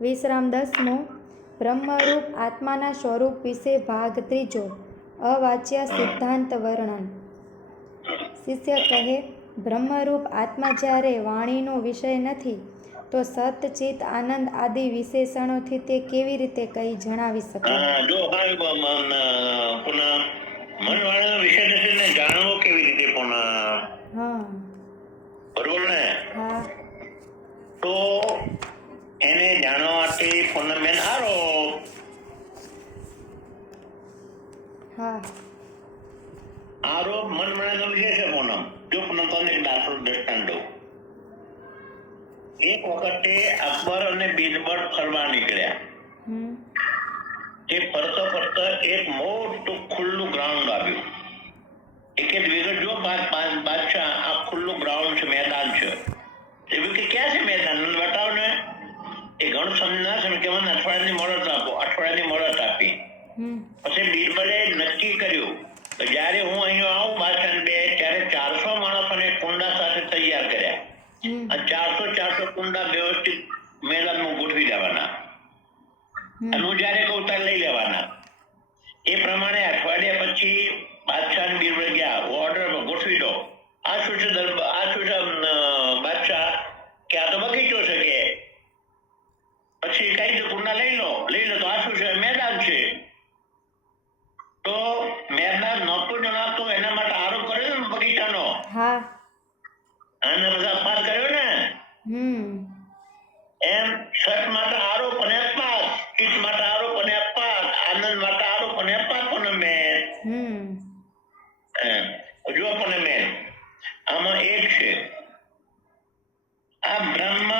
વિશ્રામ 10મો બ્રહ્મરૂપ આત્માના સ્વરૂપ વિશે ભાગ 3 અવાચ્ય સિદ્ધાંત વર્ણન। શિષ્ય કહે, બ્રહ્મરૂપ આત્મા જ્યારે વાણીનો વિષય નથી તો સત ચિત આનંદ આદિ વિશેષણોથી તે કેવી રીતે કઈ જણાવી શકાય? જો પુનઃ મનવાળાનો વિષય નથી ને જાણવો કેવી રીતે પુનઃ? હા બરોબર ને? હા તો એને જાણવા માટે પુનઃ મેન આરોપ। હા આરોપ મનવાળાનો વિષય છે પુનઃ। જો પુનઃ તને એક દાખલો દ્રષ્ટાંત દઉં। એક વખતે અકબર અને બીરબલ ફરવા નીકળ્યા। તે ફરતા ફરતા એક મોટું ખુલ્લું ગ્રાઉન્ડ આવ્યું। એક વિગત જો બાદશાહ આ ખુલ્લું ગ્રાઉન્ડ છે, મેદાન છે। એ કે ક્યાં છે મેદાન બતાવો ને। એ ઘણું સમજના છે કે મને અઠવાડિયાની મોડત આપો। અઠવાડિયાની મોડત આપી। પછી બીરબલે નક્કી કર્યું કે જ્યારે હું અહીંયા આવું બાદશાહ બે ત્યારે 400 માણસોને કુંડા સાથે તૈયાર કર્યા। અને 400 કુંડા વ્યવસ્થિત મેદાનમાં ગોઠવી દેવાના। અને હું જ્યારે કહું ત્યારે લઈ લેવાના। એ પ્રમાણે અઠવાડિયા પછી બાદશાહ ને બીરબલ ગયા, ઓર્ડર ગોઠવી દો। આ શું છે બાદશાહ કે આ તો બગીચો છે કે પછી કઈ તો કુંડા લઈ લો તો આ શું છે? મેદાન છે। તો મેદાન નહોતું જણાતું એના માટે આરોપ કર્યો ને બગીચાનો। હા અને બધા અપવાદ કર્યો ને એમ સત માટે આરોપ અને અપવાદ, ચિત્ત માટે આરોપ અને અપવાદ, આનંદ માટે આરોપ અને અપવાદ પણ મેન। જો પણ મેન આમાં એક છે આ બ્રહ્મ।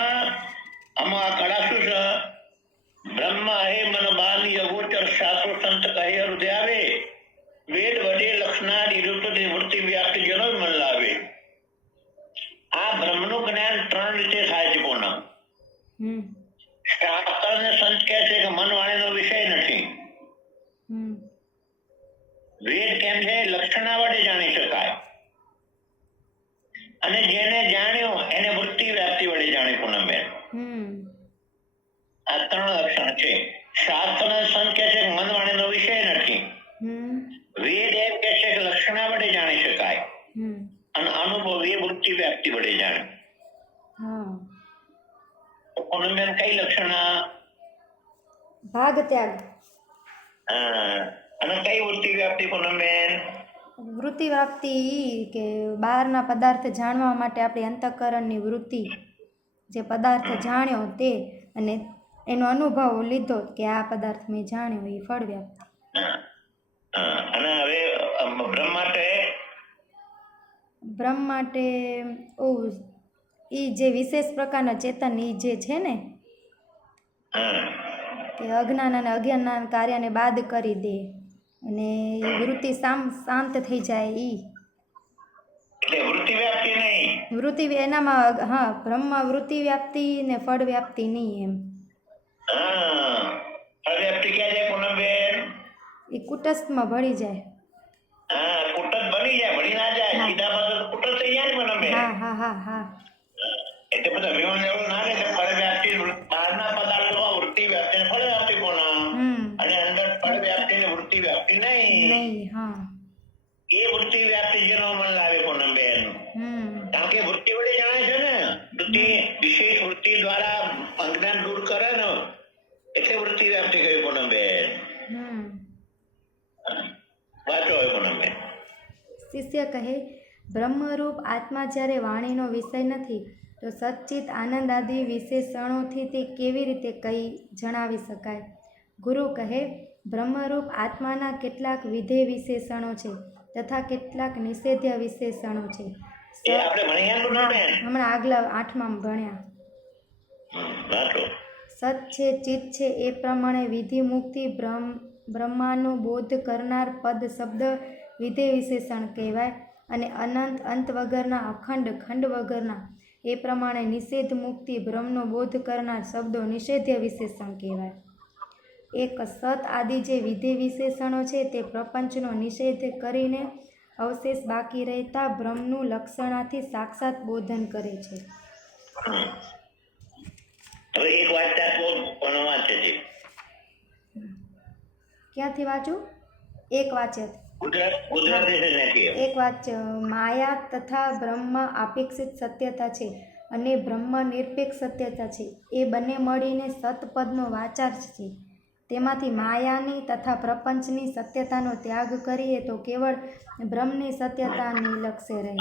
આમાં આ કળા શું છે? બ્રહ્મ હે મન બાની અગોચર શાસ્ત્રો સંત કહે હૃદય આવે। વેદ વડે લક્ષણાદી રૂપથી વૃત્તિ વ્યાપ્તિ જનો મન લાવે। આ બ્રહ્મનું જ્ઞાન 3 રીતે થાય છે પૂર્ણ। શાસ્ત્ર અને સંત કહે છે કે મન વાણીનો વિષય નથી। વેદ કેમ છે? લક્ષણા વડે જાણી શકાય। અને જેને જાણ્યો એને વૃત્તિ વ્યાપ્તિ વડે જાણી પૂનમ બેન। આ 3 લક્ષણ છે। શાસ્ત્ર અને સંત કહે છે કે મન વાણીનો વિષય નથી। વેદ એમ કહે છે કે લક્ષણા વડે જાણી શકાય અને અનુભવી વૃત્તિ વ્યાપ્તિ વડે જાણે। પૂનમ બેન કઈ લક્ષણા? ભાગ ત્યાગ। અને કઈ વૃત્તિ વ્યાપ્તિ પૂનમ બેન? વૃત્તિ વ્યાપ્તિ કે બહારના પદાર્થ જાણવા માટે આપણી અંતઃકરણની વૃત્તિ, જે પદાર્થ જાણ્યો તે અને એનો અનુભવ લીધો કે આ પદાર્થ મેં જાણ્યો, એ ફળ વ્યાપ્તિ। અને હવે બ્રહ્મ માટે એ જે વિશેષ પ્રકારના ચેતન એ જે છે ને કે અજ્ઞાન અને અજ્ઞાન કાર્યને બાદ કરી દે અને એ વૃત્તિ શાંત થઈ જાય। એટલે વૃત્તિ વ્યાપ્તિ નહીં, વૃત્તિ એનામાં હા બ્રહ્મ વૃત્તિ વ્યાપ્તિ ને ફળ વ્યાપ્તિ નહીં એમ। ફળ વ્યાપ્તિ ક્યાં જાય પૂનમ બેન? એ કુટસ્થમાં ભળી જાય। કુટસ્થ બની જાય, ભળી ના જાય। સીધા પાસે તો કુટસ્થ થઈ જાય ને પૂનમ બેન। હા એટલે બધા વિમાન એવું ના રહે કે ફળ વ્યાપ્તિ બહારના પદાર્થોમાં વૃત્તિ વ્યાપ્તિ ને ફળ વ્યાપ્તિ પૂનમ અને અંદર ફળ વ્યાપ્તિ ને વૃત્તિ વ્યાપ્તિ નહીં। એ વૃત્તિ વ્યાપ્તિ જેનો મન લાવે પૂનમ બેન। કારણ કે વૃત્તિ વડે જાણે છે ને, વૃત્તિ વિશેષ વૃત્તિ દ્વારા અજ્ઞાન દૂર કરે ને એટલે વૃત્તિ વ્યાપ્તિ કહી પૂનમ બેન। વાંચો હોય પૂનમ બેન। શિષ્ય કહે, બ્રહ્મરૂપ આત્મા જ્યારે વાણીનો વિષય નથી તો સચ્ચિત આનંદ આદિ વિશેષણોથી તે કેવી રીતે કઈ જણાવી શકાય? ગુરુ કહે, બ્રહ્મરૂપ આત્માના કેટલાક વિધેય વિશેષણો છે તથા કેટલાક નિષેધ્ય વિશેષણો છે। હમણાં આગલા 8માં ભણ્યા। સત છે, ચિત્ત છે એ પ્રમાણે વિધિ મુક્તિ બ્રહ્માનું બોધ કરનાર પદ શબ્દ વિધેય વિશેષણ કહેવાય અને અનંત અંત વગરના અખંડ ખંડ વગરના એ પ્રમાણે નિષેધ મુક્તિ બ્રહ્મનો બોધ કરનાર શબ્દો નિષેધ્ય વિશેષણ કહેવાય। એક સત આદિ જે વિધેય વિશેષણો છે તે પ્રપંચનો નિષેધ કરીને અવશેષ બાકી રહેતા બ્રહ્મનું લક્ષણાથી સાક્ષાત બોધન કરે છે। હવે એક વાંચતા કોનો વાંચે છે? ક્યાંથી વાંચું? એક વાચે ગુજરાતી છે નથી. એક વાચ. માયા તથા બ્રહ્મ આપેક્ષિત સત્યતા છે અને બ્રહ્મ નિરપેક્ષ સત્યતા છે. એ બંને મળીને સતપદનો વાચાર છે. તેમાંથી માયાની તથા પ્રપંચની સત્યતાનો ત્યાગ કરીએ તો કેવળ બ્રહ્મની સત્યતાની લક્ષ્ય રહે.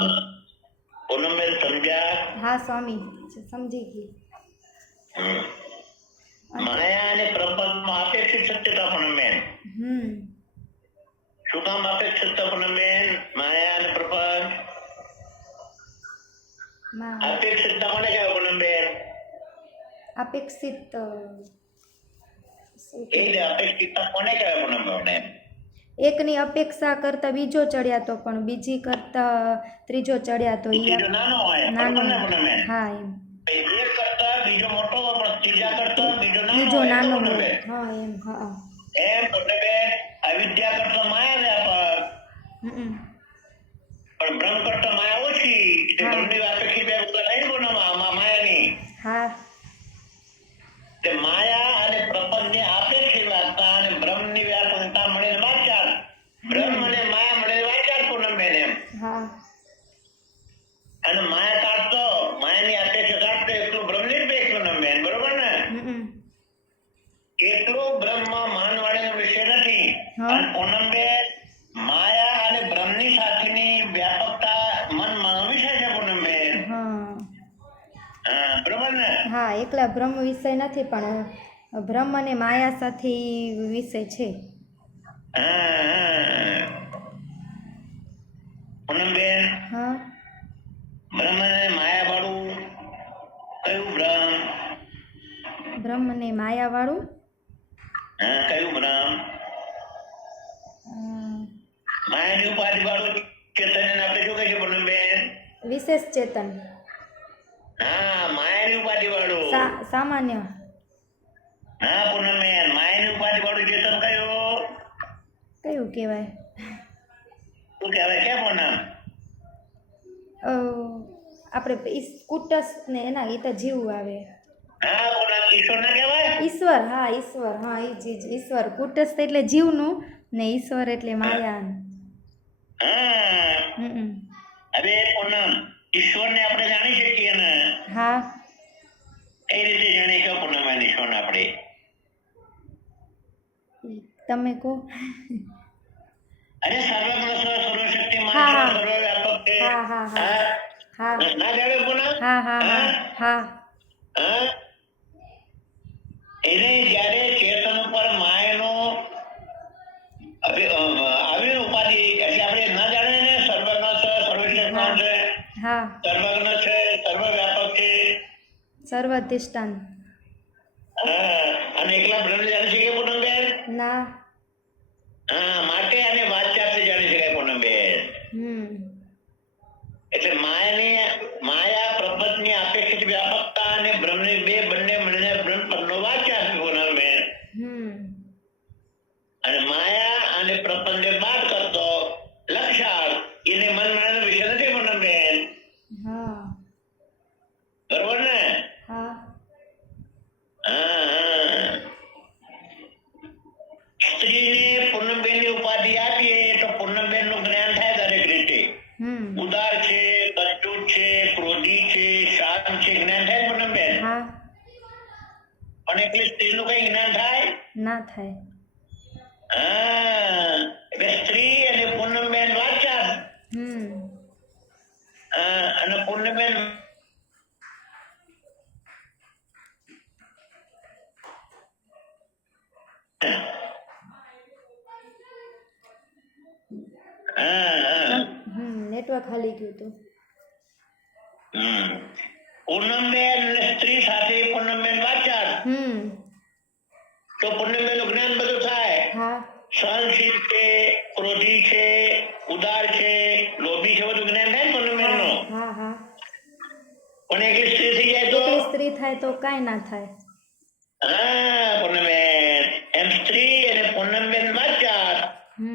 પૂનમબેન સમજ્યા? હા સ્વામી, સમજી ગઈ. માયા અને પ્રપંચમાં અપેક્ષિત સત્યતા પૂનમબેન. શું કામ અપેક્ષિત સત્યતા પૂનમબેન? માયા અને પ્રપંચ અપેક્ષિતતા કોને કહેવાય પૂનમબેન? અપેક્ષિત અપેક્ષિતતા કોને કહેવાય પૂનમબેન? એકની અપેક્ષા કરતા બીજો ચડ્યા તો પણ બીજી કરતા ત્રીજો ચડ્યા તો નાનો હોય. હા એમ. એક કરતા બીજો મોટો હોય પણ ત્રીજા કરતા બીજો નાનો હોય. હા એમ. હા એમ પૂનમબેન અવિદ્યા કરતા માયા વ્યાપક પણ બ્રહ્મ કરતા માયા ઓછી. બ્રહ્મની અપેક્ષિત માયાની. હા. તે માયા અને પ્રપંચની આપેક્ષિત વાર્તા અને બ્રહ્મની વ્યાપકતા મળીને વાચાર. બ્રહ્મ અને માયા મળીને વાચાર પૂનમબેન એમ. હા. અને માયા કાઢતો માયાની અપેક્ષા કાઢતો એટલું બ્રહ્મ નિરપેક્ષ પૂનમબેન. બરોબર ને? એટલું બ્રહ્મ માનવાળીનો વિષય નથી. અને પૂનમબેન માયા અને બ્રહ્મની સાથેની વ્યાપકતા મનમાં વિષય છે પૂનમબેન. બરોબર ને? હા, એકલા બ્રહ્મ વિષય નથી પણ બ્રહ્મ અને માયા સાથે વિષય છે. પૂનમબેન હા. બ્રહ્મ અને માયા વાળું કયું બ્રહ્મ? બ્રહ્મ અને માયા વાળું કયું બ્રહ્મ? માયાની ઉપાધિ વાળું ચેતન આપણે શું કહીએ પૂનમબેન? વિશેષ ચેતન. હા, માયાની ઉપાધિ વાળું સામાન્ય. હા પૂનમબેન માયાની ઉપાધિ વાળું ચેતન કયું કહેવાય? શું કહેવાય છે પૂનમ? આપણે કુટસ ને એના એ તો જીવ આવે. હા પૂનમ ઈશ્વર ના કહેવાય? ઈશ્વર. હા ઈશ્વર. હા એ જ ઈશ્વર. કુટસ એટલે જીવનું ને ઈશ્વર એટલે માયાનું. હવે પૂનમ ઈશ્વરને આપણે જાણી શકીએ ને? હા. કઈ રીતે જાણી શકો પૂનમ ઈશ્વરને આપણે? તમે કહો. અરે સર્વજ્ઞ સર્વશક્તિમાન સર્વવ્યાપક છે. ના જાણે પૂનમ? એને જ્યારે ચેતન ઉપર માયાનો આવી ઉપાધિ એટલે આપણે ના જાણે ને સર્વજ્ઞ છે સર્વશક્તિમાન છે સર્વજ્ઞ છે સર્વવ્યાપક છે સર્વધિષ્ઠાન. અને એકલા બ્રહ્મ જાણી શકીએ પૂનમબેન? ના. માટે અને વાચારથી જાણી શકાય પૂનમબેન. એટલે માયા પ્રપંચની અપેક્ષિત વ્યાપકતા અને બ્રહ્મની બંને મળીને બ્રહ્મ પદનો વાચાર પૂનમબેન. અને માયા અને પ્રપંચને બાદ કરતો લક્ષાર્થ એને મન મળવાનો વિષય નથી પૂનમબેન. બરોબર ને? સ્ત્રીને પૂનમબેનની ઉપાધિ આપીએ તો પૂનમબેન નું જ્ઞાન થાય દરેક રીતે. ઉદાર છે, કંજૂસ છે, ક્રોધી છે, શાંત છે, જ્ઞાન થાય પૂનમબેન. પણ એકલી સ્ત્રીનું કઈ જ્ઞાન થાય? ના થાય. એટલે સ્ત્રી અને પૂનમબેન વાચાર અને પૂનમબેન નેટવર્ક હાલી ગયું હતું. પૂનમબેન સ્ત્રી સાથે પૂનમબેન વાચાર તો પૂનમબેન નું જ્ઞાન બધું થાય. સહનશીલ છે, ક્રોધી છે, ઉદાર છે, લોભી છે, બધું જ્ઞાન થાય પૂનમબેન નું. પણ એકલી સ્ત્રી થઈ જાય તો? એકલી સ્ત્રી થાય તો કાંઈ ના થાય. પૂનમબેન એમ સ્ત્રી અને પૂનમબેન વાચાર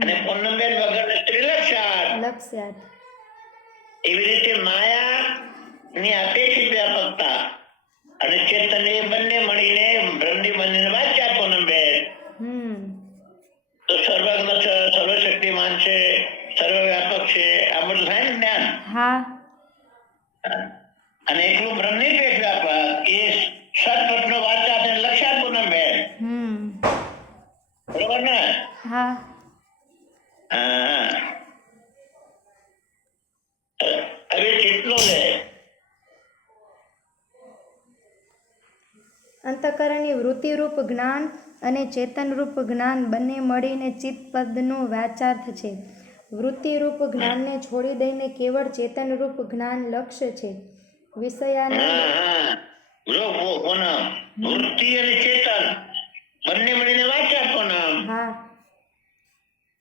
અને પૂનમબેન વગર સ્ત્રી લક્ષાર્થ. એવી રીતે માયા ની અપેક્ષિત વ્યાપકતા અને ચેતન એ બંને અંતઃકરણની વૃત્તિરૂપ જ્ઞાન અને ચેતનરૂપ જ્ઞાન બંને મળીને ચિત્તપદનો વાચાર્થ છે. વૃત્તિરૂપ જ્ઞાનને છોડી દઈને કેવળ ચેતનરૂપ જ્ઞાન લક્ષ્ય છે. વિષયાનંદ વૃત્તિ અને ચેતન બંને મળીને વાચાર્થ નામ, હા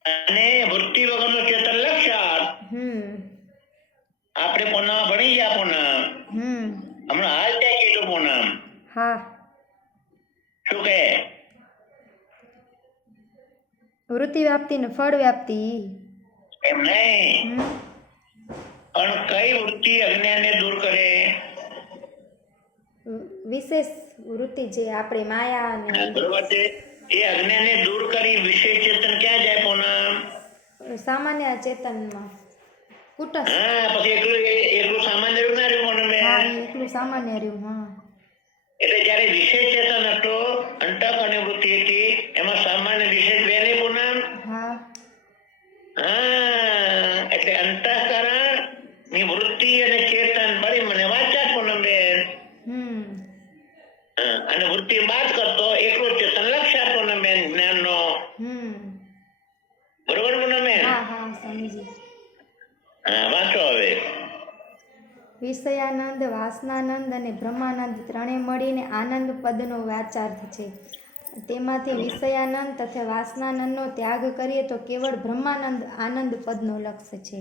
અને વૃત્તિ વગરનું ચેતન લક્ષાર્થ. આપણે પોના ભણી ગયા પોના હમણાં હાલ ત્યાં કીધું પોના હા શું કહે વૃત્તિ વ્યાપ્તિ ને ફળ વ્યાપ્તિ એમ નહીં, પણ કઈ વૃત્તિ અજ્ઞાનને દૂર કરે? વિશેષ વૃત્તિ જે આપણે માયા અને બરોબર છે. એ અજ્ઞાનને દૂર કરી વિશેષ ચેતન ક્યાં જાય પોના? સામાન્ય ચેતનમાં કુટસ્થ. હા, પછી એકલું સામાન્ય રહ્યું ના રહ્યું પોના હા મેં? એટલું સામાન્ય રહ્યું. હા એટલે જયારે વિશેષ ચેતન હતો, અંતઃકરણની વૃત્તિ હતી, એમાં સામાન્ય વિશેષ બે નહીં પોના? હા હા, એટલે અંતઃકરણ ની વૃત્તિ અને ચેતન બળી મને વાંચ્યા પૂનમ બેન. અને વૃત્તિ બાદ કરતો એકલો ચેતન લક્ષ્યા પૂનમ બેન જ્ઞાન નો. બરોબર પૂનમ બેન? હા હા સમજી. હા, વાંચો હવે. વિષયાનંદ, વાસનાનંદ અને બ્રહ્માનંદ ત્રણેય મળીને આનંદ પદનો વાચાર્થ છે. તેમાંથી વિષયાનંદ તથા વાસનાનંદનો ત્યાગ કરીએ તો કેવળ બ્રહ્માનંદ આનંદ પદનો લક્ષ્ય છે.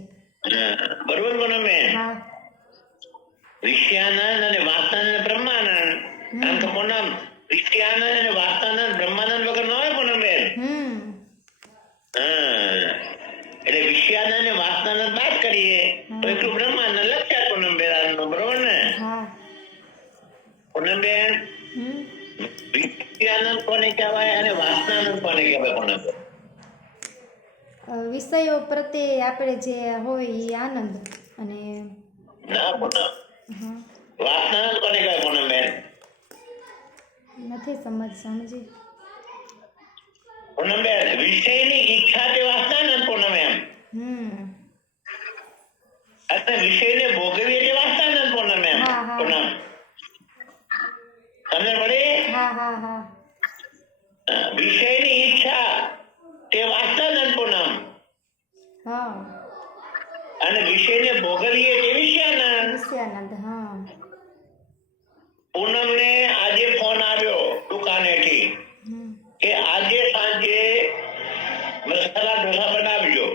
બરોબર પૂનમ બેન? હા વિષયાનંદ અને વાસનાનંદ અને બ્રહ્માનંદ. આમ તો પૂનમ વિષયાનંદ અને વાસનાનંદ બ્રહ્માનંદ વગર ન હોય પૂનમ બેન. એટલે વિષયાનંદ અને વાસનાનંદ બાદ કરીએ તો એટલું બ્રહ્માનંદ લક્ષ્યા પૂનમ બેન. બરોબર ને હા પૂનમ બેન? વિષયાનંદ કોને કહેવાય અને વાસનાનંદ કોને કહેવાય પૂનમ બેન? વિષયો પ્રત્યે આપણે જે હોય એ આનંદ અને ના પૂનમ, વાસનાનંદ કોને કહેવાય પૂનમ બેન? નથી સમજી. પૂનમ બેન, વિષયની ઈચ્છા તે વાસનાનંદ પૂનમ એમ. અને વિષયને ભોગવીએ તે વાસનાનંદ પૂનમ એમ. પૂનમ સમજ પડી? હા હા હા વિષયની ઈચ્છા તે વાસનાનંદ પૂનમ, હા અને વિષયને ભોગવીએ તે વિષયાનંદ. વિષયાનંદ. હા પૂનમ ને આજે ફોન આવ્યો દુકાનેથી કે આજે સાંજે મસાલા ઢોસા બનાવજો.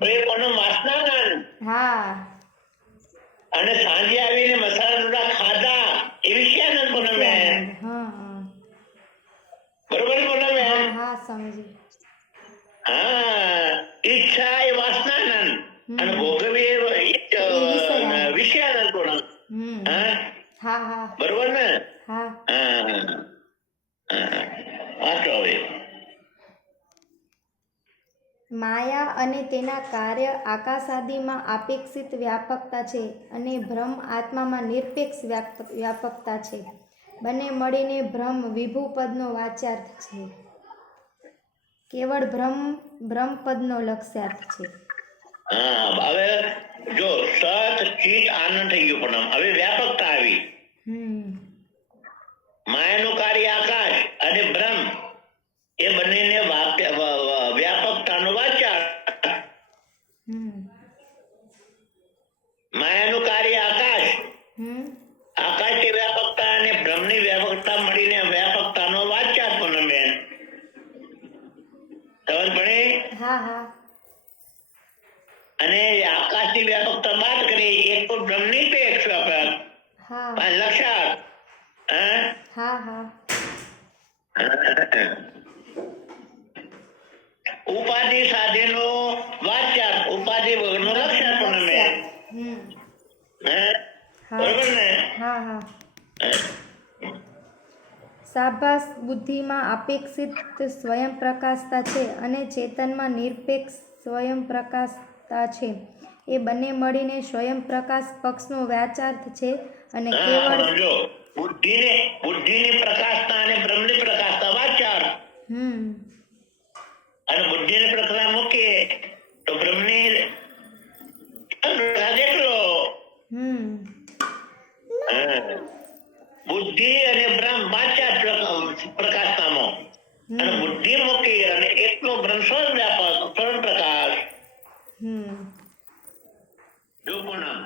તો એ પૂનમ વાસનાનંદ. હા અને સાંજે આવીને મસાલા ઢોસા ખાધા એ વિષયાનંદ પૂનમ બેન. હા હા બરોબર પૂનમ બેન? હા સમજી. હા, ઈચ્છા એ વાસનાનંદ અને ભોગવી એ વિષયાનંદ પૂનમ. હા હા બરોબર ને? હા વાંચો હવે. માયા અને તેના કાર્ય આકાશાદિમાં આપેક્ષિત વ્યાપકતા છે અને બ્રહ્મ આત્મામાં નિરપેક્ષ વ્યાપકતા છે. બંને મળીને બ્રહ્મ વિભુ પદનો વાચ્યાર્થ છે. કેવળ બ્રહ્મ પદનો લક્ષ્યાર્થ છે. હવે જો સત ચિત આનંદ થઈ ગયો પણ હવે વ્યાપકતા આવી. માયાનું કાર્ય આકાશ અને બ્રહ્મ એ બંનેને વ્યાપકતાનો વાચાર. માયાનું કાર્ય આકાશ, આકાશની વ્યાપકતા અને બ્રહ્મની વ્યાપકતા મળીને વ્યાપકતાનો વાચાર પણ બેન. સમજ પડી? હા હા અને આકાશની વ્યાપકતા બાદ કરી એક તો બ્રહ્મની પેક્ષ વ્યાપક લક્ષાર્થ. હા હા ઉપાધિ સાથેનો વાચ્યાર્થ, ઉપાધિ વગરનો લક્ષાર્થ પણ મેં. બરોબર ને? હા હા સાભાસ બુદ્ધિમાં આપેક્ષિત સ્વયં પ્રકાશતા છે અને ચેતનમાં નિરપેક્ષ સ્વયં પ્રકાશતા છે. એ બંને મળીને સ્વયં પ્રકાશ પક્ષનો વાચાર્થ છે અને કેવળ બુદ્ધિની પ્રકાશતા અને બ્રહ્મની પ્રકાશતા વાચાર્થ. અને બુદ્ધિની પ્રકાશતા મૂકીએ તો બ્રહ્મની દેખલો. બુદ્ધિ બુદ્ધિ અને બ્રહ્મ વાચ્યા પ્રકાશતામો અને બુદ્ધિ મૂકી અને એકલો બ્રહ્મ સ્વયં વ્યાપક સ્વયં પ્રકાશ જો પણ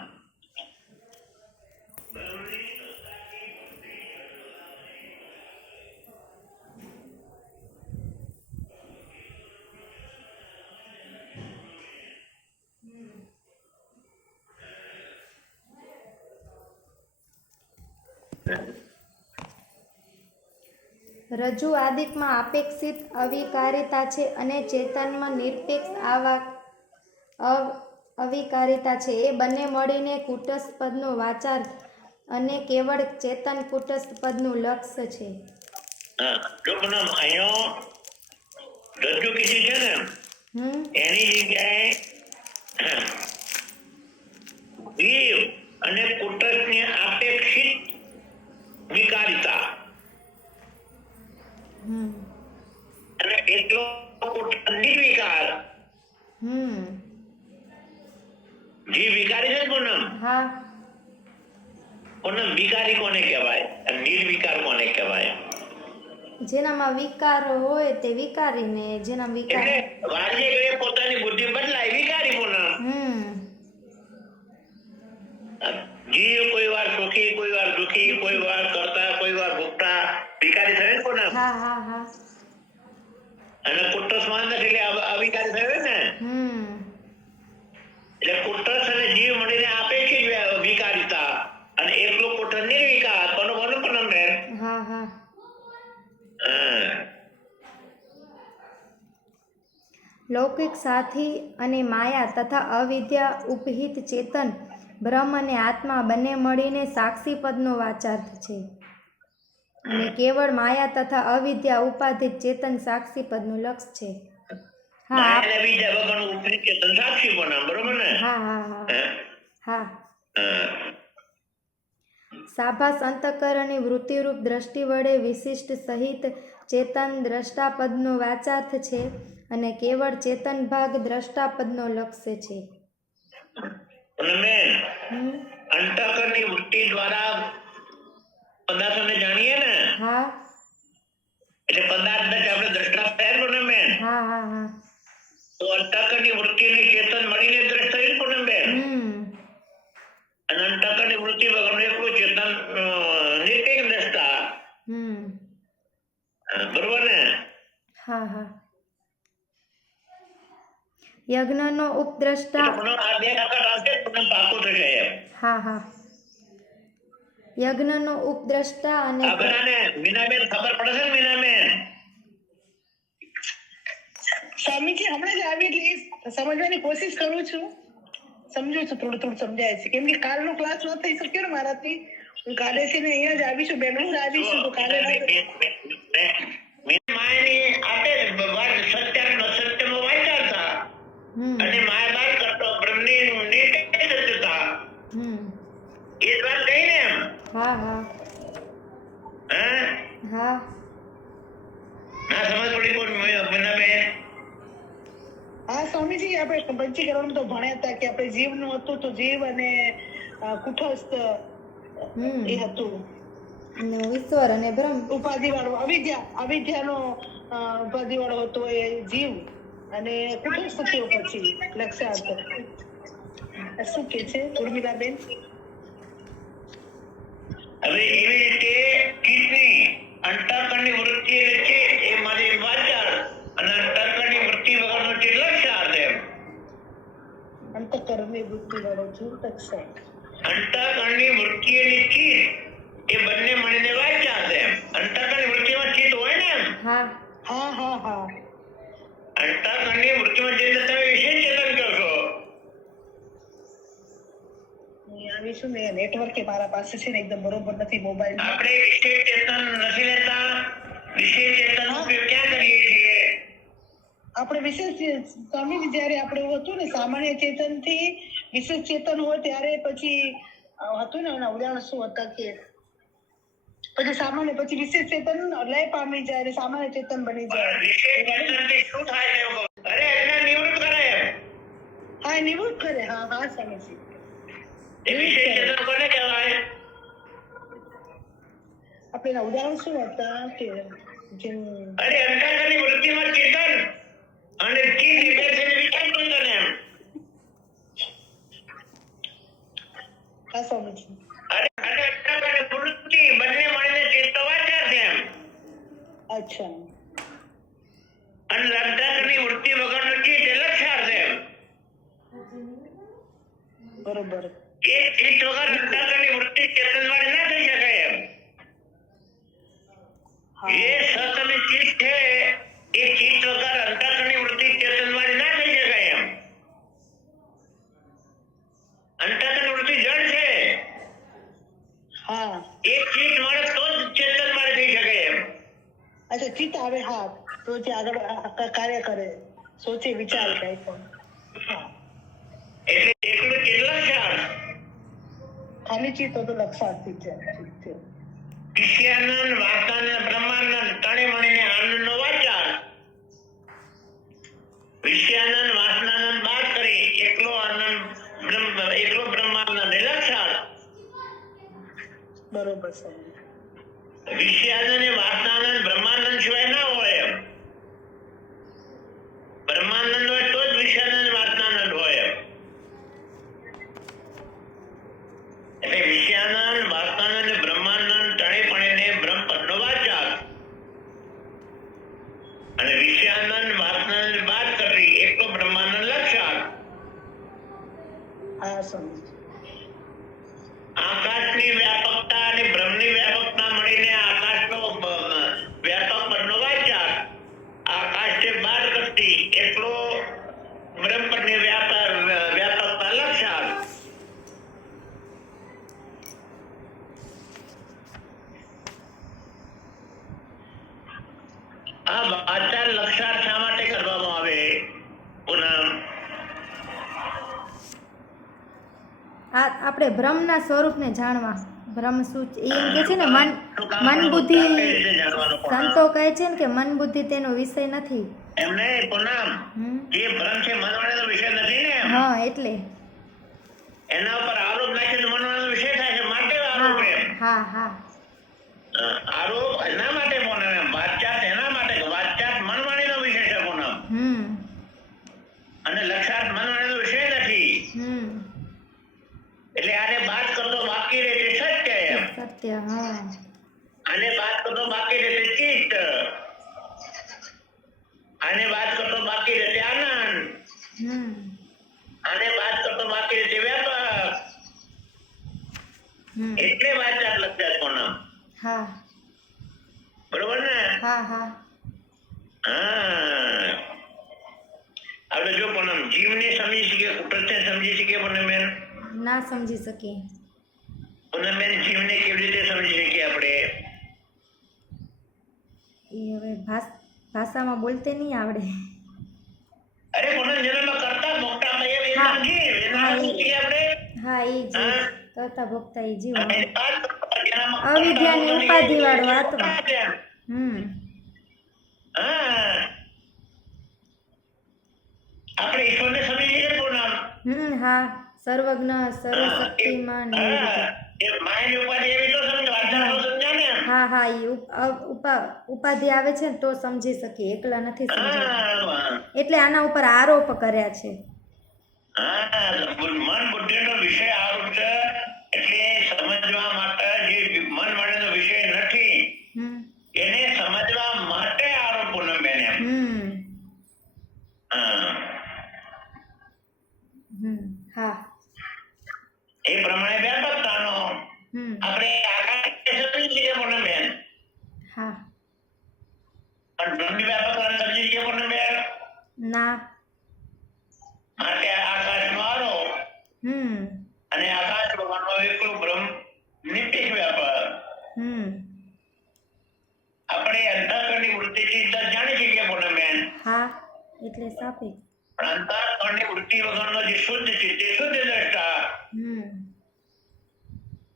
રજૂ આદિકમાં અપેક્ષિત અવિકારિતા છે અને ચેતનમાં નિરપેક્ષ અવિકારિતા છે. એ બંને મળીને કુટસ્થ પદનો વાચાર્થ અને કેવળ ચેતન કુટસ્થ પદનું લક્ષ્ય છે. જો પણ અહીંયા રજ્જુ કીધી છે ને એની જગ્યાએ જીવ અને કુટસ્થની અપેક્ષિત વિકારિતા અને એટલો નિર્વિકાર જીવ વિકારી છે પૂનમ પૂનમ વિકારી કોને કહેવાય અને નિર્વિકાર કોને કહેવાય? જેનામાં વિકાર હોય તે વિકારી ને જેના વિકાર એટલે વારજે ઘડીએ પોતાની બુદ્ધિ બદલાય વિકારી પૂનમ. જીવ કોઈ વાર સુખી કોઈ વાર દુખી કોઈ વાર કરતા કોઈ વાર ભોગતા વિકારી થયો ને પૂનમ. અને કુટસ્થ માનસ એટલે અવિકારી થયો ને. એટલે કુટસ્થ અને જીવ મળીને અપેક્ષિત વિકારિતા અને એકલો કુટસ્થ નિર્વિકાર કોનો કોનો પૂનમ બેન? લૌકિક સાથી અને માયા તથા અવિદ્યા ઉપહિત ચેતન બ્રહ્મ અને આત્મા બંને મળીને સાક્ષી પદનો વાચાર્થ છે અને કેવળ માયા તથા અવિદ્યા ઉપાધિત ચેતન સાક્ષી પદનું લક્ષ છે. સાભાસ અંતઃકરણની વૃત્તિરૂપ દ્રષ્ટિ વડે વિશિષ્ટ સહિત ચેતન દ્રષ્ટાપદનો વાચાર્થ છે અને કેવળ ચેતન ભાગ દ્રષ્ટાપદનો લક્ષ્ય છે. અંતઃકરણની વૃત્તિ દ્વારા પદાર્થોને જાણીએ ને એટલે પદાર્થ આપણે દ્રષ્ટા થયા ને બેન. તો અંતઃકરણની વૃત્તિ અને ચેતન મળીને દ્રષ્ટા થયું પૂનમ બેન. અને અંતઃકરણની વૃત્તિ વગરનું એકલું ચેતન નિર્પેક્ષ દ્રષ્ટા. બરોબર ને? યજ્ઞનો ઉપદ્રષ્ટા યજ્ઞનો ઉપદ્રષ્ટા અને મીનાબેન ખબર પડે છે મીનાબેન? સ્વામીજી હમણાં જ આવી એટલે સમજવાની કોશિશ કરું છું, સમજુ છું, થોડું થોડું સમજાય છે. કેમ કે કાલનો ક્લાસ ન થઈ શક્યો ને મારાથી. હું કાલે છે ને અહીંયા જ આવીશું, બેંગ્લોર આવીશું. તો કાલે અને માયા બાર કરતો બ્રહ્મની નિર્દેશતા એ જ વાત કહી ને એમ. ના સમજ પડી કોણ બેન? હા સ્વામીજી, આપણે પંચીકરણ તો ભણ્યા હતા કે આપણે જીવ નું હતું તો જીવ અને કુટસ્થ એ હતું ઈશ્વર અને બ્રહ્મ ઉપાધિ વાળો અવિદ્યાનો ઉપાધિ વાળો હતો એ જીવ અને કુટસ્થ થયો પછી લક્ષાર્થ. શું કે છે ઉર્મિલાબેન? હવે એવી રીતે ચિત્તની અંતઃકરણની વૃત્તિ એટલે છે એ મારી વાચાર અને અંતઃકરણની વૃત્તિ વગરનો ચિત્ત લક્ષાર્થ એમ. અંતઃકરણની વૃત્તિ વાળો જીવ લક્ષાર્થ. અંતઃકરણની વૃત્તિ અને ચિત્ત એ બંને મળીને વાચાર્થ એમ. અંતઃકરણની વૃત્તિમાં ચિત્ત હોય ને એમ. અંતઃકરણની વૃત્તિમાં જઈને તમે વિશેષ ચેતન કરશો. આવીશું ને નેટવર્ક કે મારા પાસે છે ને એકદમ બરોબર નથી મોબાઈલ. આપણે વિશેષ ચેતન નથી લેતા. વિશેષ ચેતન ઉપયોગ ક્યાં કરીએ છીએ? આપણે વિશેષ સ્વામીજી જયારે આપણે એવું હતું ને સામાન્ય ચેતન થી વિશેષ ચેતન હોય ત્યારે પછી હતું ને એના ઉદાહરણ શું હતા કે પછી સામાન્ય પછી વિશેષ ચેતન લય પામી જાય સામાન્ય ચેતન બની જાય. વિશેષ ચેતનથી શું થાય છે? અરે એને નિવૃત્ત કરે. હા નિવૃત્ત કરે. હા સ્વામીજી. એ વિશેષ ચેતન કોને કહેવાય? આપણે એના ઉદાહરણ શું હતા કે જેમ અરે અંતઃકરણની વૃત્તિમાં ચેતન અને ચિત્ત એ બે છે વિચાર બંધન એમ. હા સ્વામીજી. અને અંતઃકરણની વૃત્તિ બંને મળીને ચિત્ત વાચાર છે એમ. અચ્છા. અને અંતઃકરણની વૃત્તિ વગરનો ચિત્ત એ લક્ષાર છે એમ. બરોબર. એ ચિત્ત વગર અંતઃકરણની વૃત્તિ ચેતન વાળી ના થઈ શકે એમ. હા એ સત અને ચિત્ત છે એ ચિત્ત વગર અંતઃકરણની વૃત્તિ ચેતન વાળી ના થઈ શકાય એમ. અંતઃકરણની વૃત્તિ જડ છે. હા. એ ચિત્ત મળે તો જ ચેતન વાળી થઈ શકે એમ. અચ્છા ચિત્ત આવે હા તો જે આગળ કાર્ય કરે સોચે વિચારે કઈ પણ. હા એટલે એકલું ચિત્ત લક્ષાર. ખાલી ચિત્ત તો લક્ષાર્થી છે. ઠીક છે. વિષયાનંદ વાસનાનંદ બ્રહ્માનંદ ત્રણે મળીને આનંદનો વાચાર. વિષયાનંદ વાસનાનંદ બાદ કરી એકલો આનંદ એકલો બ્રહ્માનંદ એ લક્ષાર. બરોબર સ્વામી. વિષયાનંદ એ વાસનાનંદ બ્રહ્માનંદ સિવાય ના હોય એમ. બ્રહ્માનંદ હોય તો જ વિષયાનંદ વાસનાનંદ હોય એમ. એટલે વિષયાનંદ વાસનાનંદ અને બ્રહ્માનંદ ત્રણે મળીને બ્રહ્મપદનો વાચાર. અને વિષયાનંદ વાસનાનંદ બાદ કરી એકલો બ્રહ્માનંદ લક્ષાર. હા સ્વામી. આકાશની વ્યાપકતા અને બ્રહ્મની વ્યાપકતા મળીને આકાશનો વ્યાપક પદનો વાચાર. આકાશને બાદ કરતી એકલો બ્રહ્મપદની વ્યાપકતા લક્ષાર. આ વાચાર લક્ષાર શા માટે કરવામાં આવે? પૂનમ આ આપણે બ્રહ્મના સ્વરૂપને જાણવા. બ્રહ્મ શું છે? એ એમ કે છે ને મન બુદ્ધિ, સંતો કહે છે ને કે મન બુદ્ધિ તેનો વિષય નથી. એમને પૂનમ જે ભ્રમ છે મનવાળાનો વિષય નથી ને. હા એટલે એના ઉપર આરોપ નાખે તો મનવાળાનો વિષય થાય છે માટે આરોપ હા એમ. હા હા આરોપ એના માટે પૂનમ એમ. વાચાત એના માટે કે વાચાત મનવાણીનો વિષય છે પૂનમ. અને લક્ષાર્થ મનવાણીનો વિષય નથી. એટલે આને બાદ કરતો બાકી રહે તે સત્ય એમ. સત્ય. હા આને બાદ કરતો બાકી રહે તે ચિત્ત. આને બાદ કરતો બાકી રહે તે આનંદ. આને બાદ કરતો બાકી રહે તે વ્યાપક. એટલે વાચાત લક્ષાર્થ પૂનમ. હા બરોબર ને? હા હા હા. આપણે જો પૂનમ જીવને સમજી શકીએ, કુદરતને સમજી શકીએ પૂનમ બેન? ના સમજી શકીએ. પૂનમ બેન જીવને કેવી રીતે સમજી શકીએ આપણે? એ હવે ભાષામાં બોલતે નહીં આવડે. અરે પૂનમ જન્મ કરતા મોટા ભાઈ હા. એના જીવ એના હા, શું છીએ આપણે? હા એ જીવ હા. કરતા ભોગતા એ જીવ. અને બાદ જન્મ કરતા અવિદ્યાની મોટા ઉપાધિ એ વાળો જીવ આત્મા. છે એમ. હા. આપણે ઈશ્વરને સમજી શકીએ પૂનમ? હા સર્વજ્ઞ સર્વશક્તિમાન એ રીતે. હા. એ માયની ઉપાધિ એવી તો સમજો, આધાર તો સમજ્યા ને? હા હા એ ઉપાધિ આવે છે ને તો સમજી શકીએ, એકલા નથી સમજાતા. હા. એટલે આના ઉપર આરોપ કર્યા છે. હા, મન બુદ્ધિનો વિષય આરોપ છે. એટલે સમજવા માટે જે મન વડેનો વિષય નથી એને સમજવા માટે આરોપ પૂનમ બેન એમ. હા. હા એ પ્રમાણે વ્યાપકતાનો આપણે આકાશ સમજી શકીએ પૂનમ બેન. હા પણ બ્રહ્મની વ્યાપકતાને સમજી શકીએ પૂનમ બેન? ના. માટે આકાશનો આરોપ અને આકાશ ભગવાનનો એકલો બ્રહ્મ નિત્ય વ્યાપક. આપણે અંતઃકરણની વૃત્તિથી જાણી શકીએ પૂનમ બેન. હા એટલે સાપેક્ષ. પણ અંતઃકરણની વૃત્તિ વગરનો જે શુદ્ધ છે તે શુદ્ધ દ્રષ્ટા.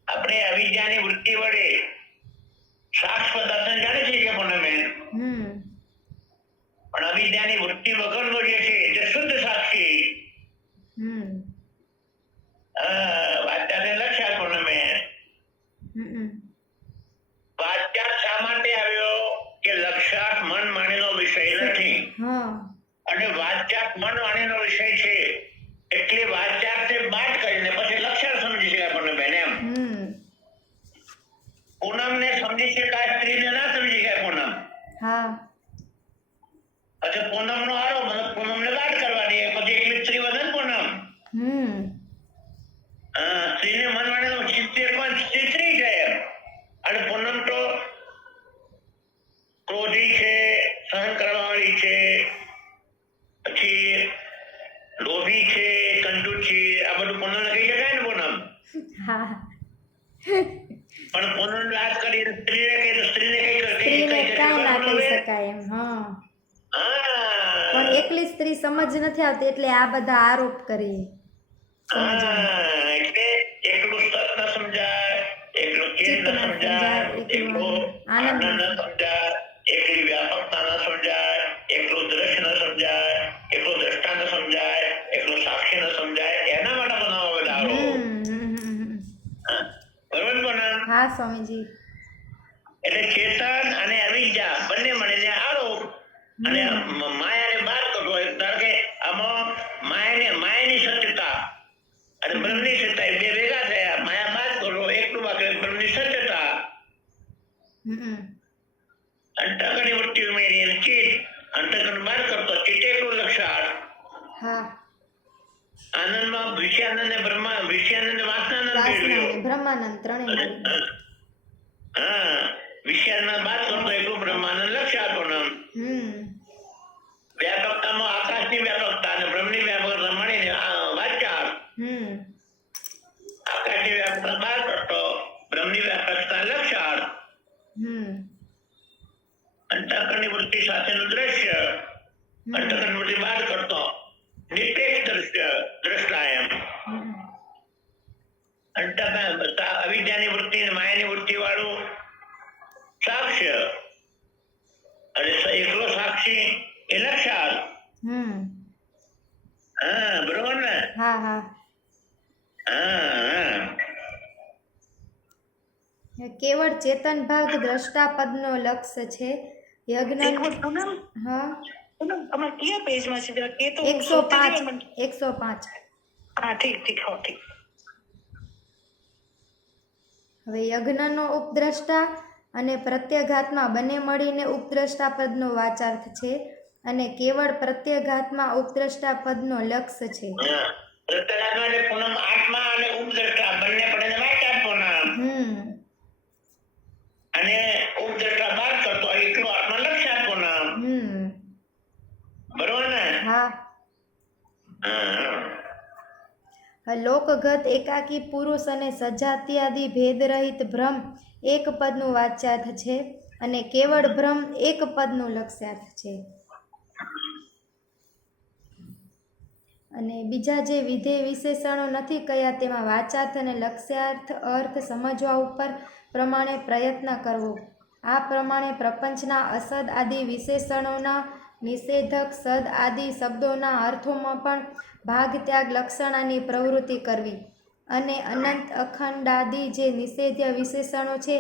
આપણે અવિદ્યાની વૃત્તિ વડે સાક્ષ પદાર્થને જાણી શકીએ પૂનમ બેન. પણ અવિદ્યાની વૃત્તિ વગરનો જે છે તે શુદ્ધ સાક્ષી. વાચાને લક્ષાર્થ પૂનમ બેન. વાચા અને વાચાક મન વાણીનો વિષય છે એટલે વાચાકને બાદ કરીને પછી લક્ષણ સમજી શકાય પણ બેન એમ પૂનમને સમજી શકાય સ્ત્રીને ના સમજી શકાય પૂનમ હા અચ્છા પૂનમનો આરોપ મતલબ પૂનમને બાદ કરવાની પછી એકલી સ્ત્રી વધે ને પૂનમ સ્ત્રીને મન વાણીનો ચિત્તમાં સ્ત્રી છે અને પૂનમ તો ક્રોધી છે સહન કરવાવાળી છે પછી લોભી છે કંજૂસ છે આ બધું પૂનમ કહી શકાય ને પૂનમ હા પણ પૂનમ વાત કરી સ્ત્રીને કહી તો સ્ત્રીને સ્ત્રીને કાંઈ ના કહી શકાય એમ હા પણ એકલી સ્ત્રી સમજ નથી આવતી એટલે આ બધા આરોપ કરીએ એટલે એકલું સત ન સમજાય એકલું ચિત્ત ન સમજાય એકલું આનંદ ન સમજાય એકલી વ્યાપકતા ન સમજાય એકલું દ્રશ્ય ન સમજાય એકલું દ્રષ્ટા ન સમજાય એકલું સાક્ષી ન સમજાય એના માટે બનાવવા બધા આરોપ બરોબર બનાવ હા સ્વામીજી એટલે ચેતન અને અવિદ્યા બંને મળીને આરોપ અને માયાને બાદ કરવો ધારો કે આમાં માયાની સત્યતા અને બ્રહ્મની સત્તા બે ભેગા થયા માયા બાદ કરો એકલું બાકી બ્રહ્મની સત્યતા અંતઃકરણની વૃત્તિ ઉમેરી અને ચિત્ત અંતઃકરણ બાદ કરતો ચિત્ત એકલું લક્ષાર્થ આનંદમાં વિષયાનંદ ને વિષયાનંદ વાસનાનંદ બ્રહ્માનંદ ત્રણેય વિષયાનંદ બાદ કરતો એકલું બ્રહ્માનંદ લક્ષાર્થોનું વ્યાપકતામાં આકાશની વ્યાપકતા અને બ્રહ્મની વ્યાપકતા મળીને વાચાર આકાશની વ્યાપકતા બહાર કરતો બ્રહ્મની વ્યાપકતા લક્ષાર્થ અંતઃકરણની વૃત્તિ સાથેનું દ્રશ્ય અંતઃકરણની વૃત્તિ બહાર કરતો નિરપેક્ષ દ્રશ્ય દ્રષ્ટા એમ અવિદ્યાની વૃત્તિ અને માયાની વૃત્તિ વાળું સાક્ષ્ય અને એકલો સાક્ષી એ લક્ષાર્થ બરોબર ને કેવળ ચેતન ભાગ દ્રષ્ટા પદનો લક્ષ્ય છે યજ્ઞ હમણાં કયા પેજમાં છે જરા કે તો 105 હા ઠીક હવે યજ્ઞનો ઉપદ્રષ્ટા અને પ્રત્યાઘાતમાં બંને મળીને ઉપદ્રષ્ટા પદનો વાચાર્થ છે અને કેવળ પ્રત્યાઘાતમાં ઉપદ્રષ્ટા પદનો લક્ષ્ય છે પ્રત્યાઘાતમાં એટલે પૂનમ આત્મા અને ઉપદ્રષ્ટા બંને પડે વાચાર પૂનમ અને ઉપદ્રષ્ટા બાદ કરતો એકલો આત્મા લક્ષાર પૂનમ બરોબર ને લોકગત એકાકી પુરુષ અને સજાત્યાદિ ભેદ રહિત બ્રહ્મ એક પદનું વાચ્યાર્થ છે અને કેવળ બ્રહ્મ એક પદનું લક્ષ્યાર્થ છે અને બીજા જે વિધેય વિશેષણો નથી કયા તેમાં વાચાર્થ અને લક્ષ્યાર્થ અર્થ સમજવા ઉપર પ્રમાણે પ્રયત્ન કરવો આ પ્રમાણે પ્રપંચના અસદ આદિ વિશેષણોના નિષેધક સદ આદિ શબ્દોના અર્થોમાં પણ ભાગ ત્યાગ લક્ષણાની પ્રવૃત્તિ કરવી અને અનંત અખંડાદિ જે નિષેધ્ય વિશેષણો છે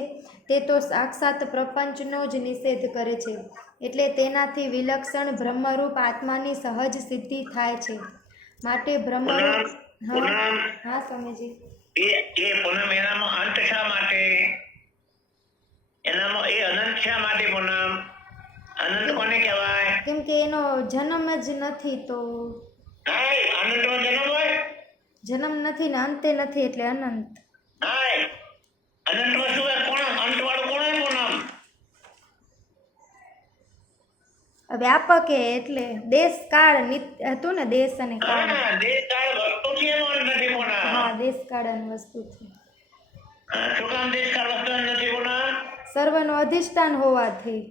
તે તો સાક્ષાત પ્રપંચનો જ નિષેધ કરે છે એટલે તેનાથી વિલક્ષણ બ્રહ્મરૂપ આત્માની સહજ સિદ્ધિ થાય છે માટે બ્રહ્મરૂપ હા સ્વામીજી એ પૂનમ એનામાં અંત શા માટે એનામાં એ અનંત શા માટે પૂનમ અનંત કોને કહેવાય કેમ કે એનો જન્મ જ નથી તો અનંતમાં જન્મ હોય જન્મ નથી ને અંતે નથી એટલે અનંત અનંતમાં શું હોય કોણ અંત વાળું કોણ હોય પૂનમ વ્યાપક એટલે દેશ કાળ હતું ને દેશ અને કાળ દેશ કાળ વસ્તુથી એનો અંત નથી પૂનમ દેશ કાળ અને વસ્તુથી શું કામ દેશ કાળ વસ્તુ નથી પૂનમ સર્વનો અધિષ્ઠાન હોવાથી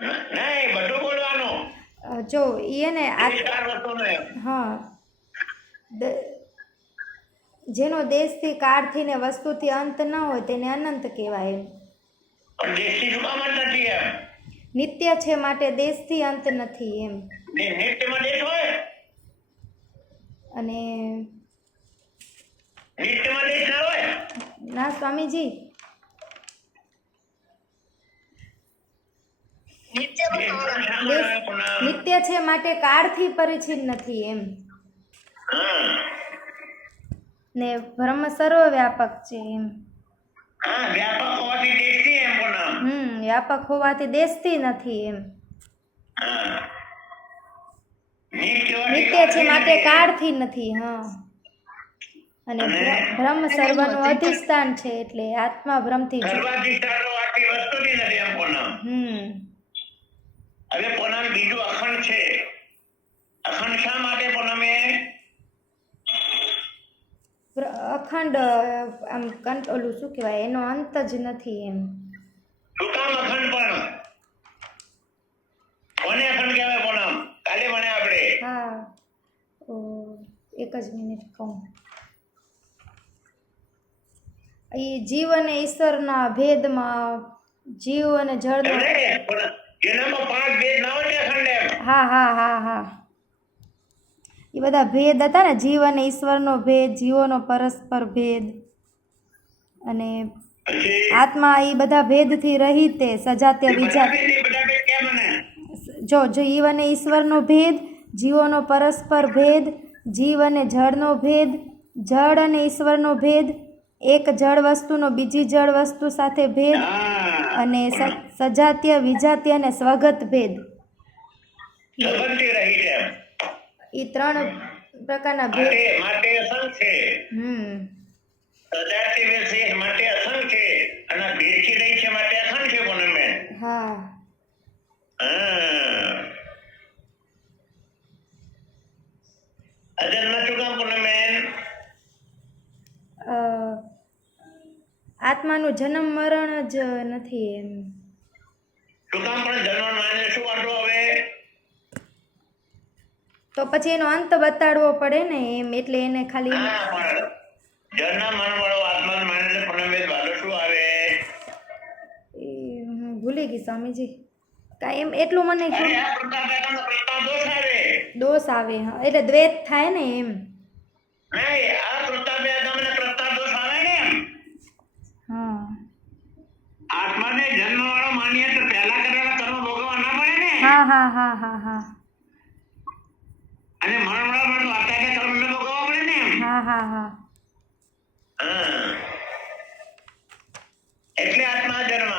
નહીં બધું બોલવાનું જો એને જેનો દેશથી કાળથી ને વસ્તુથી અંત ન હોય તેને અનંત કહેવાય પણ દેશથી શું કામ અંત નથી એમ નિત્ય છે માટે દેશથી અંત નથી એમ નિત્યમાં દેશ હોય અને નિત્યમાં દેશ ના હોય ના સ્વામીજી ત્રણ શા માટે આવે પૂનમ? નિત્ય છે માટે કાળથી પરિચિત નથી એમ. હા ને બ્રહ્મ સર્વવ્યાપક છે એમ. હા, વ્યાપક હોવાથી દેશથી એમ પૂનમ. વ્યાપક હોવાથી દેશથી નથી એમ. હા. નિત્ય હોવાથી નિત્ય છે કાળથી માટે નથી. કાળથી નથી. હા. અને બ્રહ્મ સર્વનું અધિષ્ઠાન છે એટલે આત્મા બ્રહ્મથી સર્વાધિષ્ઠાન હોવાથી વસ્તુથી નથી એમ પૂનમ. હવે પૂનમ બીજું અખંડ છે. અખંડ શા માટે પૂનમ એ? અખંડ આમ ઓલું શું કહેવાય, એનો અંત જ નથી એમ. શું કામ અખંડ પણ? કોને અખંડ કહેવાય પૂનમ? કાલે ભણે આપણે. હા, એક જ મિનિટ કહું. એ જીવ અને ઈશ્વરના ભેદમાં જીવ અને જળનો. એનામાં 5 ભેદ ના હોય ને અખંડ એમ. હા. એ બધા ભેદ હતા ને, જીવ અને ઈશ્વરનો ભેદ, જીવોનો પરસ્પર ભેદ અને આત્મા, એ બધા ભેદથી રહિત સજાત્ય વિજાત. જો જીવ અને ઈશ્વરનો ભેદ, જીવોનો પરસ્પર ભેદ, જીવ અને જળનો ભેદ, જળ અને ઈશ્વરનો ભેદ, એક જળ વસ્તુનો બીજી જળ વસ્તુ સાથે ભેદ અને સજાત્ય વિજાત્ય અને સ્વગત ભેદ. એ 3 પ્રકારના ભેદ માટે અસંગ છે. સજાત્ય વિશેષ માટે અસંગ છે અને ભેદથી રહી છે માટે અસંગ છે પૂનમ બેન. હા. અજન્મ શું કામ પૂનમ બેન? આત્માનું જન્મ મરણ જ નથી એમ. શું કામ પણ જન્મ માને શું વાંધો હવે? તો પછી એનો અંત બતાડવો પડે ને એમ, એટલે એને ખાલી હા, પણ જન્મ મરણ વાળો આત્મા માને પૂનમ બેન વાલો શું આવે? હું ભૂલી ગઈ સ્વામીજી. કાંઈ એમ એટલું મને અરે આ પ્રતાપ દોષ આવે. દોષ આવે. હા, એટલે દ્વૈત થાય ને એમ. નહીં, આ પ્રતાપ તમને પ્રતાપ દોષ આવે ને એમ. હા. આત્માને જન્મ વાળો માનીએ તો પહેલા કરેલા કર્મ ભોગવવા ના પડે ને. હા. અને મરણ વાળા માણસ વાતાને કર્મ ન ભોગવવા પડે ને એમ. હા. હા. એટલે આત્મા જન્મ.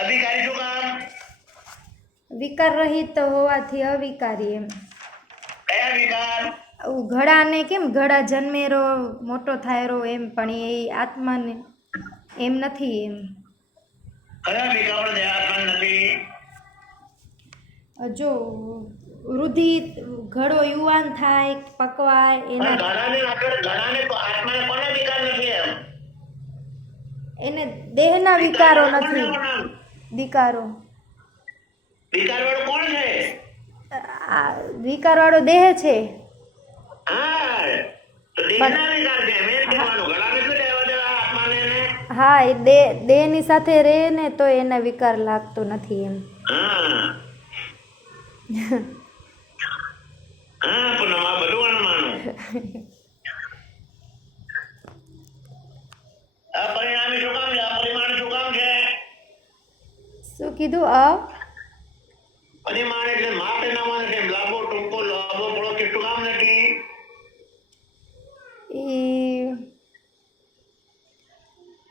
અધિકારી શું કામ? વિકાર રહિત હોવાથી અવિકારી એમ. કયા વિકાર? ઘડાને કેમ ઘડા જન્મેરો મોટો થાયરો એમ, પણ એ આત્માને એમ નથી એમ. કયા વિકાર જે આત્મા નથી? જો વૃદ્ધિ, ઘડો યુવાન થાય, પકવાય એના ઘણાને આત્માને કોના વિકાર નથી એમ? એને દેહના વિકારો નથી. વિકારો વાળો કોણ છે? વિકાર વાળો દેહ છે. હા, તો દેહના વિકાર છે. મેં કહેવાનું ઘણા શું લેવા દેવા આત્માને ને? હા, એ દેહની સાથે રહે ને તો એને વિકાર લાગતો નથી એમ. પૂનમ આ બધું માનું. અપરિણામી શું કામ છે? અપરિમાણ શું કામ છે? શું કીધું? પરિમાણ એટલે માપ એના માને છે. લાંબો ટૂંકો લાંબો પડો કે શું કામ નથી?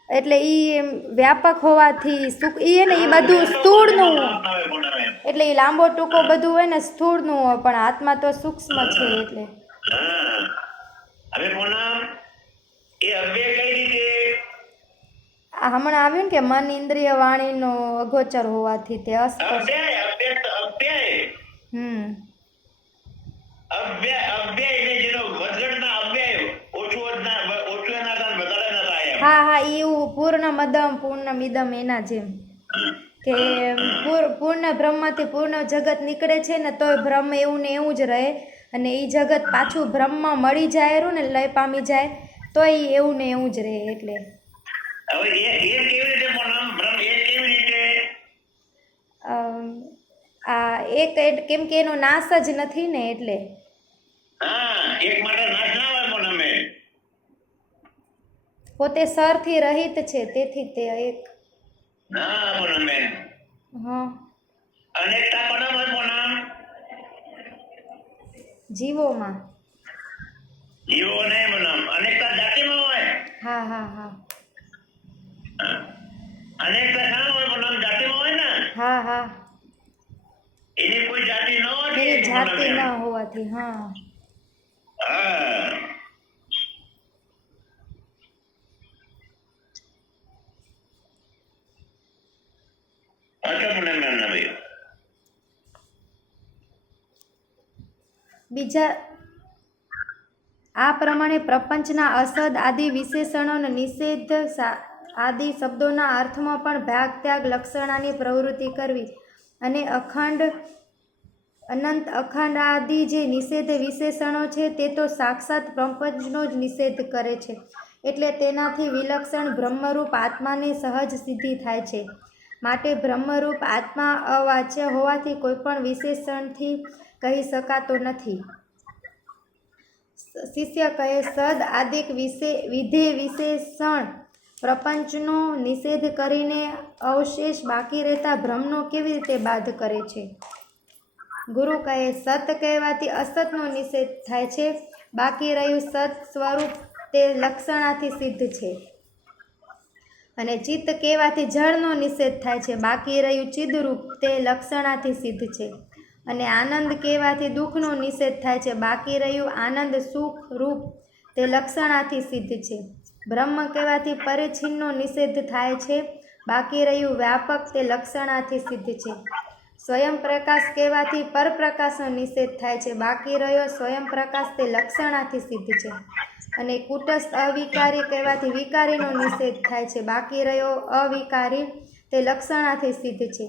એટલે ઈ વ્યાપક હોવાથી ઈ ને ઈ બધું સ્થૂળનું, એટલે ઈ લાંબો ટૂંકો બધું હોય ને સ્થૂળનું હોય, પણ આત્મા તો સૂક્ષ્મ છે એટલે. હવે પૂનમ એ અવ્યય કઈ રીતે? હમણાં આવ્યું ને કે મન ઇન્દ્રિય વાણીનો અગોચર હોવાથી તે અસ્પષ્ટ. હા, એવું પૂર્ણમદમ પૂર્ણમિદમ એના જેમ કે પૂર્ણ બ્રહ્મથી પૂર્ણ જગત નીકળે છે ને તોય બ્રહ્મ એવું ને એવું જ રહે, અને એ જગત પાછું બ્રહ્મ મળી જાય રહ્યું ને લય પામી જાય તો એ એવું ને એવું જ રહે. એટલે આ એક કેમ કે એનો નાશ જ નથી ને, એટલે પોતે સરથી રહિત છે તેથી તે એક. ના પૂનમબેન, હા, અનેકતા કોનામાં પૂનમ? જીવોમાં. જીવો નહીં પૂનમ, અનેકતા જાતિમાં હોય. હા હા હા હા. અનેકતા શામાં હોય પૂનમ? જાતિમાં હોય ને. હા હા એની કોઈ જાતિ ન હોય એની જાતિ પૂનમબેન. ના હોવાથી. હા હા. અચ્છા પૂનમબેન, ના ભાઈ. બીજા આ પ્રમાણે પ્રપંચના અસદ આદિ વિશેષણોનો નિષેધ આદિ શબ્દોના અર્થમાં પણ ભાગ ત્યાગ લક્ષણાની પ્રવૃત્તિ કરવી અને અખંડ અનંત અખંડ આદિ જે નિષેધ વિશેષણો છે તે તો સાક્ષાત પ્રપંચનો જ નિષેધ કરે છે. એટલે તેનાથી વિલક્ષણ બ્રહ્મરૂપ આત્માની સહજ સિદ્ધિ થાય છે. માટે બ્રહ્મરૂપ આત્મા અવાચ્ય હોવાથી કોઈ પણ વિશેષણથી કહી શકાતો નથી. શિષ્ય કહે, સદ આદિક વિધે વિશેષણ પ્રપંચનો નિષેધ કરીને અવશેષ બાકી રહેતા બ્રહ્મનો કેવી રીતે બાદ કરે છે? ગુરુ કહે, સત કહેવાથી અસતનો નિષેધ થાય છે. બાકી રહ્યું સત સ્વરૂપ તે લક્ષણાથી સિદ્ધ છે. અને ચિત્ત કહેવાથી જળનો નિષેધ થાય છે. બાકી રહ્યું ચિદરૂપ તે લક્ષણાથી સિદ્ધ છે. અને આનંદ કહેવાથી દુઃખનો નિષેધ થાય છે. બાકી રહ્યું આનંદ સુખ રૂપ તે લક્ષણાથી સિદ્ધ છે. બ્રહ્મ કહેવાથી પરિચ્છિન્નનો નિષેધ થાય છે. બાકી રહ્યું વ્યાપક તે લક્ષણાથી સિદ્ધ છે. સ્વયં પ્રકાશ કહેવાથી પરપ્રકાશનો નિષેધ થાય છે. બાકી રહ્યો સ્વયં પ્રકાશ તે લક્ષણાથી સિદ્ધ છે. અને કુટસ્થ અવિકારી કહેવાથી વિકારીનો નિષેધ થાય છે. બાકી રહ્યો અવિકારી તે લક્ષણાથી સિદ્ધ છે.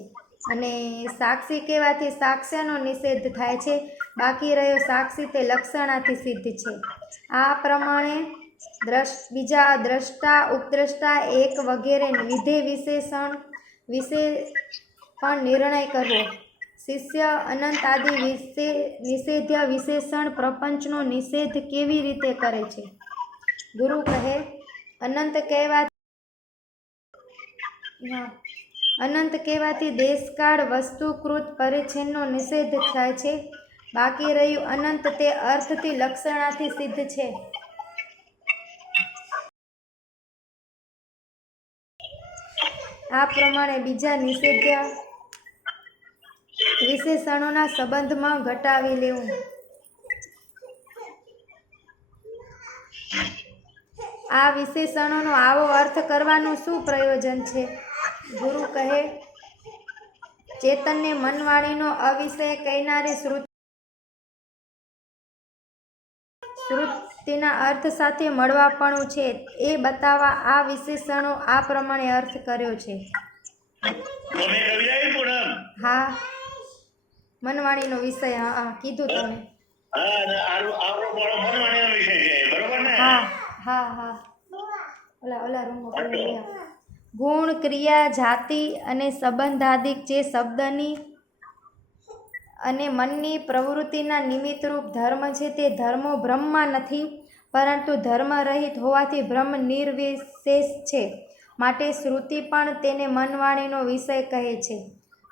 અને સાક્ષી કહેવાથી સાક્ષ્યનો નિષેધ થાય છે. બાકી રહ્યો સાક્ષી તે લક્ષણાથી સિદ્ધ છે. આ પ્રમાણે બીજા દ્રષ્ટા ઉપદ્રષ્ટા એક વગેરે વિધે વિશેષણ વિશે પણ નિર્ણય કરવો. શિષ્ય અનંત આદિ નિષેધ્ય વિશેષણ પ્રપંચનો નિષેધ કેવી રીતે કરે છે? ગુરુ કહે, અનંત કહેવાથી દેશકાળ વસ્તુકૃત પરિચ્છિન્નનો નિષેધ થાય છે. બાકી રહ્યું અનંત તે અર્થથી લક્ષણાથી સિદ્ધ છે. આ પ્રમાણે બીજા નિષેધ્ય વિશેષણોના સંબંધમાં ઘટાવી લેવું. આ વિશેષણોનો આવો અર્થ કરવાનું શું પ્રયોજન છે? ગુરુ કહે, ચેતનને મનવાણીનો અવિષય કહેનારી શ્રુતિના અર્થ સાથે મળવાપણું છે એ બતાવવા આ વિશેષણો આ પ્રમાણે અર્થ કર્યો છે. હા, મનવાણીનો વિષય. હા કીધું તમે. હા હા હા ઓલા રૂમમાં ગુણ ક્રિયા જાતિ અને સંબંધાદિક જે શબ્દની અને મનની પ્રવૃત્તિના નિમિત્તરૂપ ધર્મ છે તે ધર્મો બ્રહ્મમાં નથી, પરંતુ ધર્મ રહિત હોવાથી બ્રહ્મ નિર્વિશેષ છે. માટે શ્રુતિ પણ તેને મનવાણીનો વિષય કહે છે.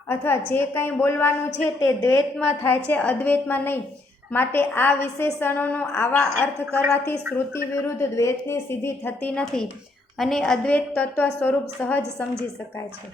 અથવા જે કંઈ બોલવાનું છે તે દ્વૈતમાં થાય છે, અદ્વૈતમાં નહીં. માટે આ વિશેષણોનો આવા અર્થ કરવાથી શ્રુતિ વિરુદ્ધ દ્વૈતની સિદ્ધિ થતી નથી અને અદ્વૈત તત્વ સ્વરૂપ સહજ સમજી શકાય છે.